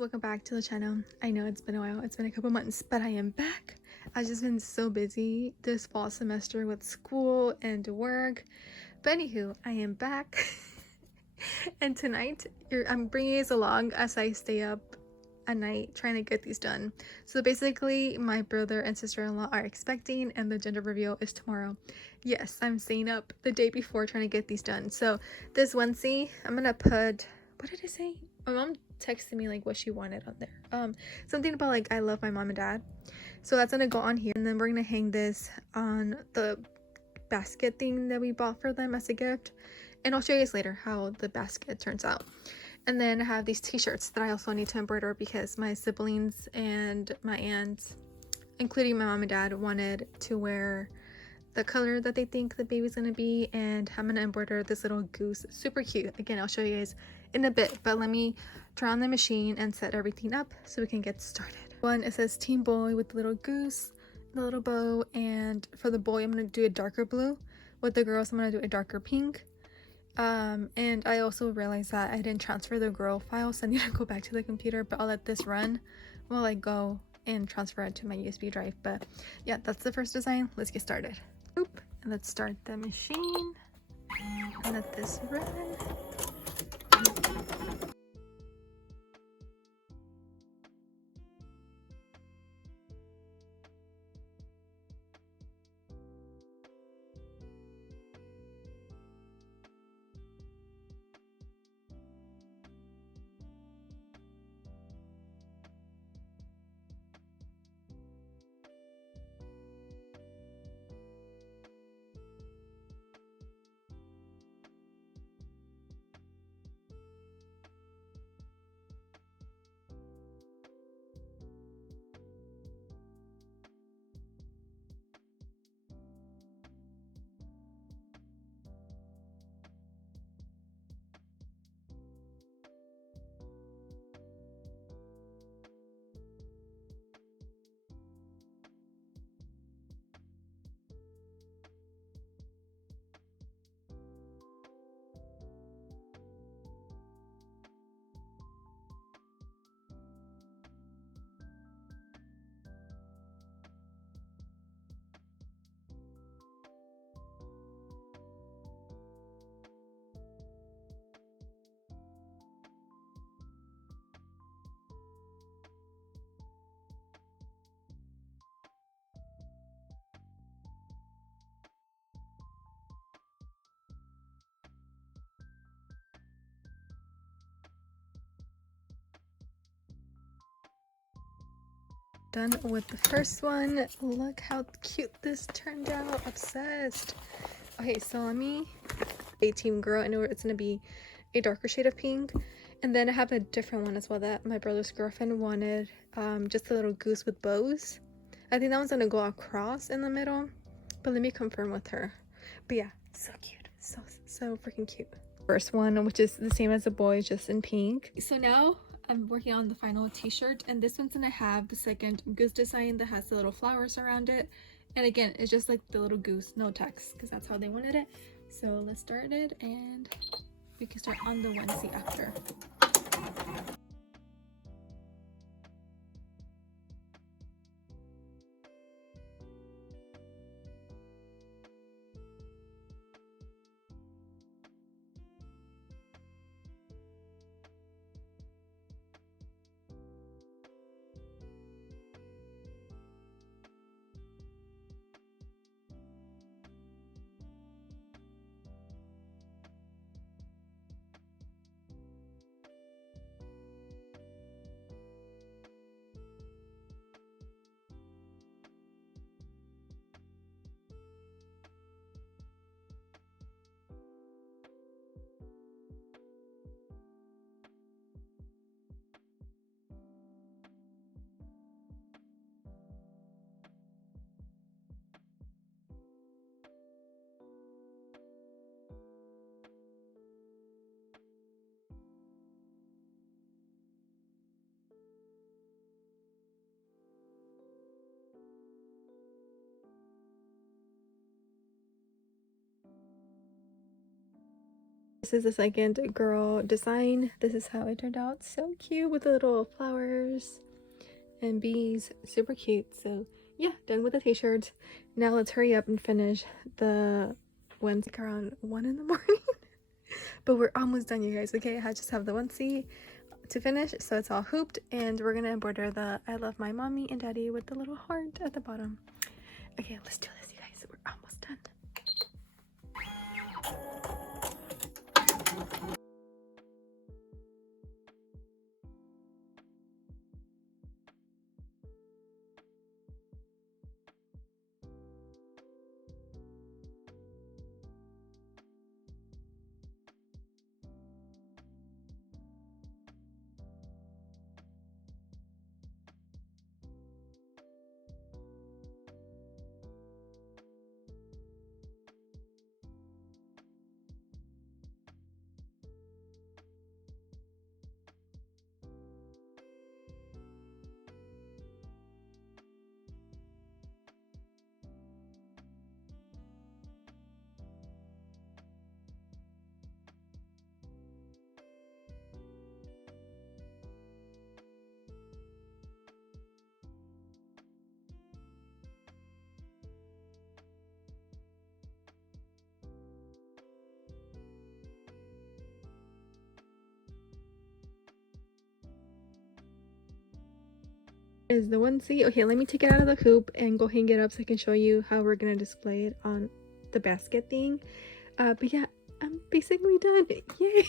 welcome back to the channel. I know it's been a while, it's been a couple months, but I am back. I've just been so busy this fall semester with school and work, but anywho, I am back. And tonight I'm bringing you along as I stay up at night trying to get these done. So basically my brother and sister-in-law are expecting and the gender reveal is tomorrow. Yes, I'm staying up the day before trying to get these done. So this onesie, I'm gonna put, what did I say? My mom texted me like what she wanted on there. Something about like I love my mom and dad. So that's gonna go on here, and then we're gonna hang this on the basket thing that we bought for them as a gift, and I'll show you guys later how the basket turns out. And then I have these t-shirts that I also need to embroider because my siblings and my aunts, including my mom and dad, wanted to wear the color that they think the baby's gonna be, and I'm gonna embroider this little goose. Super cute. Again, I'll show you guys in a bit, but let me turn on the machine and set everything up so we can get started. One, it says Team Boy with the little goose, the little bow, and for the boy I'm gonna do a darker blue. With the girls I'm gonna do a darker pink. And I also realized that I didn't transfer the girl file, so I need to go back to the computer, but I'll let this run while I go and transfer it to my USB drive. But yeah, that's the first design. Let's get started. Oop, and let's start the machine and let this run. Done with the first one. Look how cute this turned out. Obsessed. Okay, so let me a team girl. I know it's gonna be a darker shade of pink, and then I have a different one as well that my brother's girlfriend wanted, just a little goose with bows. I think that one's gonna go across in the middle, but let me confirm with her. But yeah, so cute, so freaking cute. First one, which is the same as the boy, just in pink. So now I'm working on the final t-shirt, and this one's gonna have the second goose design that has the little flowers around it, and again it's just like the little goose, no text, because that's how they wanted it. So let's start it and we can start on the onesie after. this is the second girl design. This is how it turned out. So cute with the little flowers and bees. Super cute. So yeah, done with the t-shirts. Now let's hurry up and finish the ones around 1 in the morning. But we're almost done, you guys. Okay, I just have the onesie to finish, so it's all hooped, and we're gonna embroider the I love my mommy and daddy with the little heart at the bottom. Okay, let's do this, you guys. We're almost done. Is the onesie. Okay, let me take it out of the hoop and go hang it up so I can show you how we're gonna display it on the basket thing. But yeah, I'm basically done. Yay!